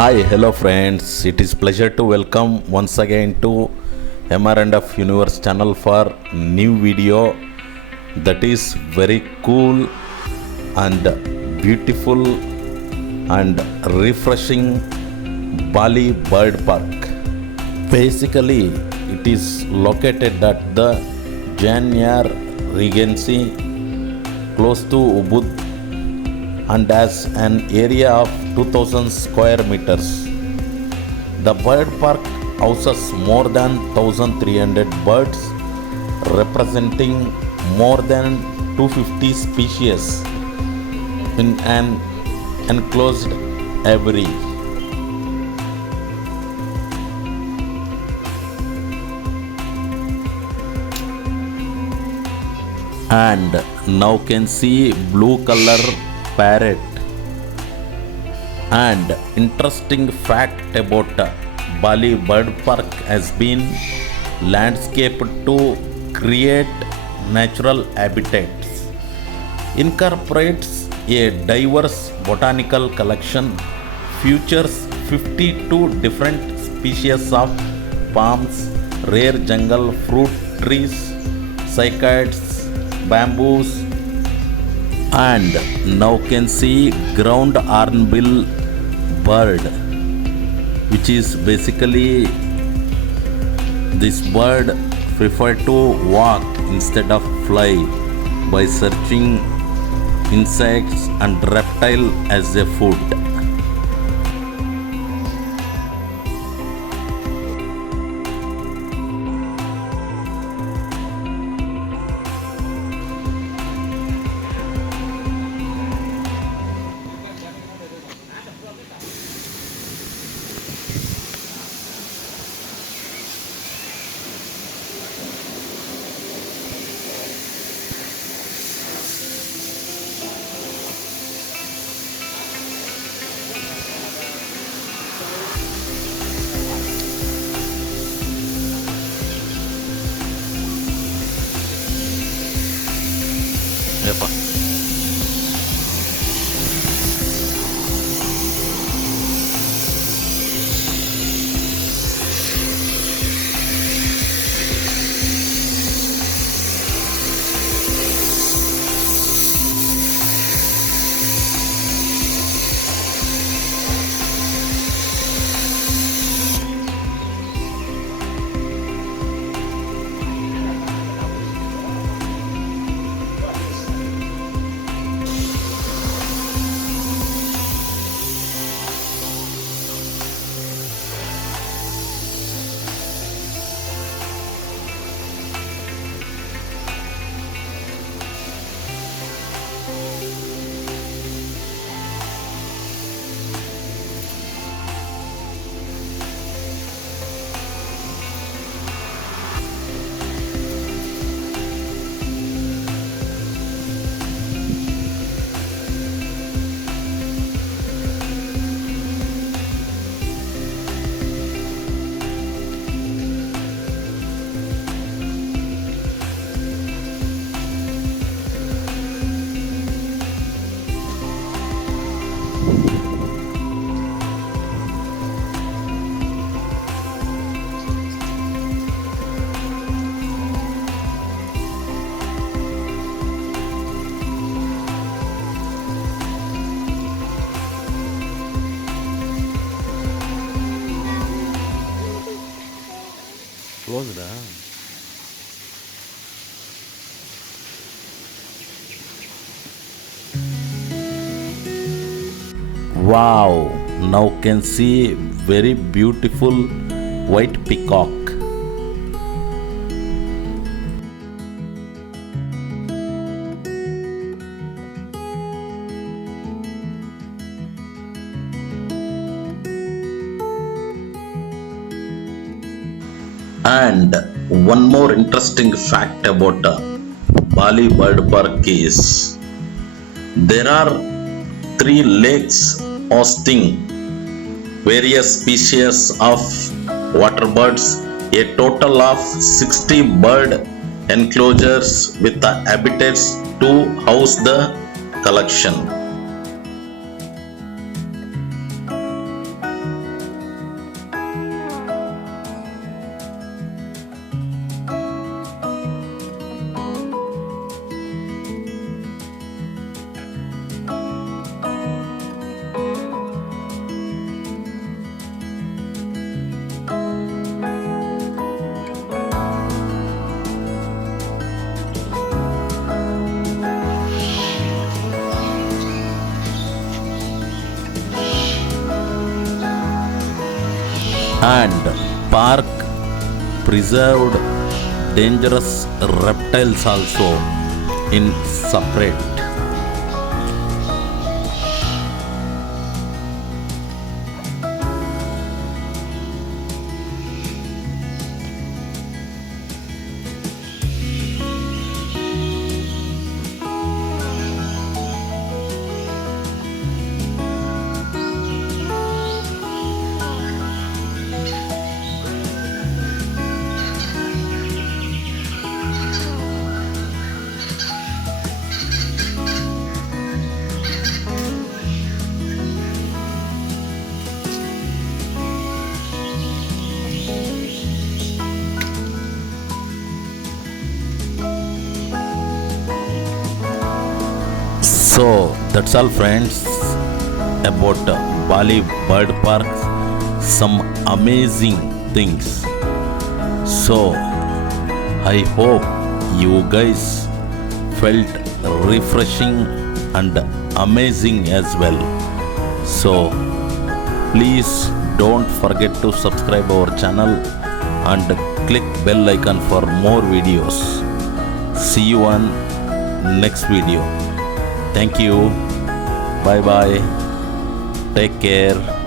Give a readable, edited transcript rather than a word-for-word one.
Hi, hello friends. It is pleasure to welcome once again to MR&f Universe channel for new video that is very cool and beautiful and refreshing Bali Bird Park. Basically, it is located at the Janyar Regency close to Ubud and has an area of 2000 square meters. The bird park houses more than 1300 birds representing more than 250 species in an enclosed aviary. And now can see blue color parrot. And interesting fact about Bali Bird Park has been landscaped to create natural habitats, incorporates a diverse botanical collection, features 52 different species of palms, rare jungle fruit trees, cycads, bamboos, and now can see ground hornbill bird, which is basically this bird prefer to walk instead of fly by searching insects and reptile as a food. Epa. Close it. Wow, now can see very beautiful white peacock. And one more interesting fact about Bali Bird Park is there are 3 lakes hosting various species of water birds, a total of 60 bird enclosures with the habitats to house the collection. and park preserved dangerous reptiles also in separate. So that's all friends about Bali Bird Park. Some amazing things. So I hope you guys felt refreshing and amazing as well. So please don't forget to subscribe our channel and click bell icon for more videos. See you on next video. Thank you. Bye bye. Take care.